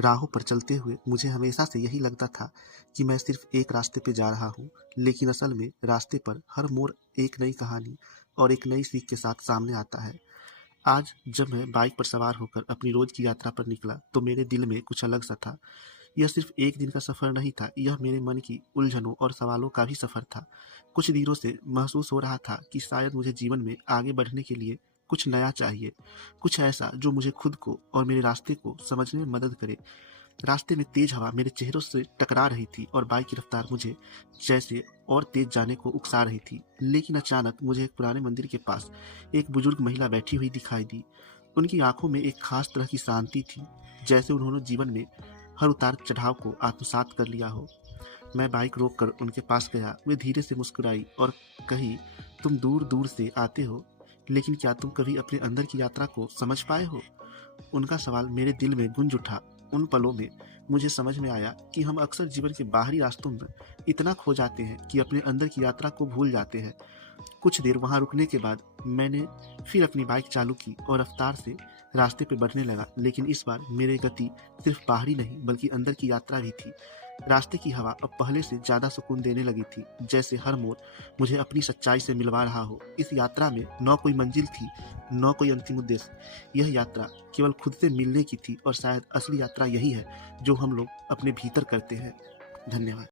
राहों पर चलते हुए मुझे हमेशा से यही लगता था कि मैं सिर्फ एक रास्ते पे जा रहा हूँ, लेकिन असल में रास्ते पर हर मोड़ एक नई कहानी और एक नई सीख के साथ सामने आता है। आज जब मैं बाइक पर सवार होकर अपनी रोज की यात्रा पर निकला, तो मेरे दिल में कुछ अलग सा था। यह सिर्फ एक दिन का सफर नहीं था, यह मेरे मन की उलझनों और सवालों का भी सफर था। कुछ दिनों से महसूस हो रहा था कि शायद मुझे जीवन में आगे बढ़ने के लिए कुछ नया चाहिए, कुछ ऐसा जो मुझे खुद को और मेरे रास्ते को समझने में मदद करे। रास्ते में तेज हवा मेरे चेहरों से टकरा रही थी और बाइक की रफ्तार मुझे जैसे और तेज जाने को उकसा रही थी। लेकिन अचानक मुझे एक पुराने मंदिर के पास एक बुजुर्ग महिला बैठी हुई दिखाई दी। उनकी आंखों में एक खास तरह की शांति थी, जैसे उन्होंने जीवन में हर उतार चढ़ाव को आत्मसात कर लिया हो। मैं बाइक रोककर उनके पास गया। वे धीरे से मुस्कुराई और कही, तुम दूर दूर से आते हो, लेकिन क्या तुम कभी अपने अंदर की यात्रा को समझ पाए हो? उनका सवाल मेरे दिल में गूंज उठा। उन पलों में मुझे समझ में आया कि हम अक्सर जीवन के बाहरी रास्तों में इतना खो जाते हैं कि अपने अंदर की यात्रा को भूल जाते हैं। कुछ देर वहां रुकने के बाद मैंने फिर अपनी बाइक चालू की और रफ्तार से रास्ते पे बढ़ने लगा, लेकिन इस बार मेरी गति सिर्फ बाहरी नहीं बल्कि अंदर की यात्रा भी थी। रास्ते की हवा अब पहले से ज्यादा सुकून देने लगी थी, जैसे हर मोड़ मुझे अपनी सच्चाई से मिलवा रहा हो। इस यात्रा में न कोई मंजिल थी, न कोई अंतिम उद्देश्य। यह यात्रा केवल खुद से मिलने की थी, और शायद असली यात्रा यही है जो हम लोग अपने भीतर करते हैं। धन्यवाद।